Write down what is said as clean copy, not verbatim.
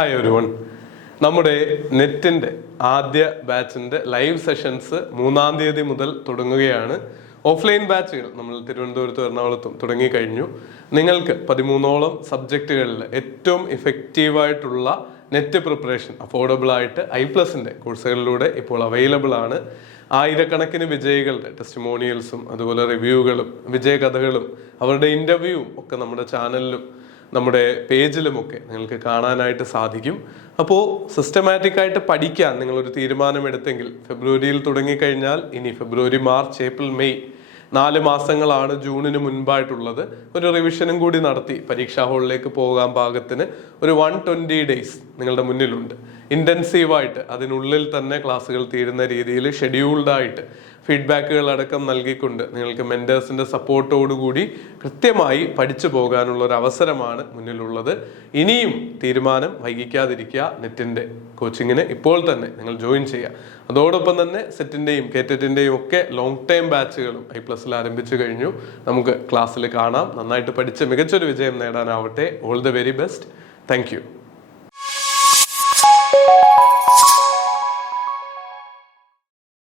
Hi everyone. നമ്മുടെ നെറ്റിൻ്റെ ആദ്യ ബാച്ചിൻ്റെ ലൈവ് സെഷൻസ് 3-ാം തീയതി മുതൽ തുടങ്ങുകയാണ്. ഓഫ്ലൈൻ ബാച്ചുകൾ നമ്മൾ തിരുവനന്തപുരത്തും എറണാകുളത്തും തുടങ്ങിക്കഴിഞ്ഞു. നിങ്ങൾക്ക് 13ഓളം സബ്ജക്റ്റുകളിൽ ഏറ്റവും ഇഫക്റ്റീവായിട്ടുള്ള നെറ്റ് പ്രിപ്പറേഷൻ അഫോർഡബിൾ ആയിട്ട് I+ന്റെ കോഴ്സുകളിലൂടെ ഇപ്പോൾ അവൈലബിൾ ആണ്. ആയിരക്കണക്കിന് വിജയികളുടെ ടെസ്റ്റിമോണിയൽസും അതുപോലെ റിവ്യൂകളും വിജയകഥകളും അവരുടെ ഇൻ്റർവ്യൂവും ഒക്കെ നമ്മുടെ ചാനലിലും നമ്മുടെ പേജിലുമൊക്കെ നിങ്ങൾക്ക് കാണാനായിട്ട് സാധിക്കും. അപ്പോൾ സിസ്റ്റമാറ്റിക് ആയിട്ട് പഠിക്കാൻ നിങ്ങളൊരു തീരുമാനമെടുത്തെങ്കിൽ ഫെബ്രുവരിയിൽ തുടങ്ങിക്കഴിഞ്ഞാൽ ഇനി ഫെബ്രുവരി, മാർച്ച്, ഏപ്രിൽ, മെയ് 4 മാസങ്ങളാണ് ജൂണിന് മുൻപായിട്ടുള്ളത്. ഒരു റിവിഷനും കൂടി നടത്തി പരീക്ഷാ ഹാളിലേക്ക് പോകാൻ പാകത്തിന് ഒരു 120 ഡേയ്സ് നിങ്ങളുടെ മുന്നിലുണ്ട്. ഇൻറ്റൻസീവായിട്ട് അതിനുള്ളിൽ തന്നെ ക്ലാസ്സുകൾ തീരുന്ന രീതിയിൽ ഷെഡ്യൂൾഡായിട്ട് ഫീഡ്ബാക്കുകൾ അടക്കം നൽകിക്കൊണ്ട് നിങ്ങൾക്ക് മെൻറ്റേഴ്സിൻ്റെ സപ്പോർട്ടോടുകൂടി കൃത്യമായി പഠിച്ചു പോകാനുള്ള ഒരു അവസരമാണ് മുന്നിലുള്ളത്. ഇനിയും തീരുമാനം വൈകിക്കാതിരിക്കുക. നെറ്റിൻ്റെ കോച്ചിങ്ങിന് ഇപ്പോൾ തന്നെ നിങ്ങൾ ജോയിൻ ചെയ്യുക. അതോടൊപ്പം തന്നെ സെറ്റിൻ്റെയും കേറ്ററ്റിൻ്റെയും ഒക്കെ ലോങ് ടൈം ബാച്ചുകളും I+ൽ ആരംഭിച്ചു കഴിഞ്ഞു. നമുക്ക് ക്ലാസ്സിൽ കാണാം. നന്നായിട്ട് പഠിച്ച് മികച്ചൊരു വിജയം നേടാനാവട്ടെ. All the very best. Thank U.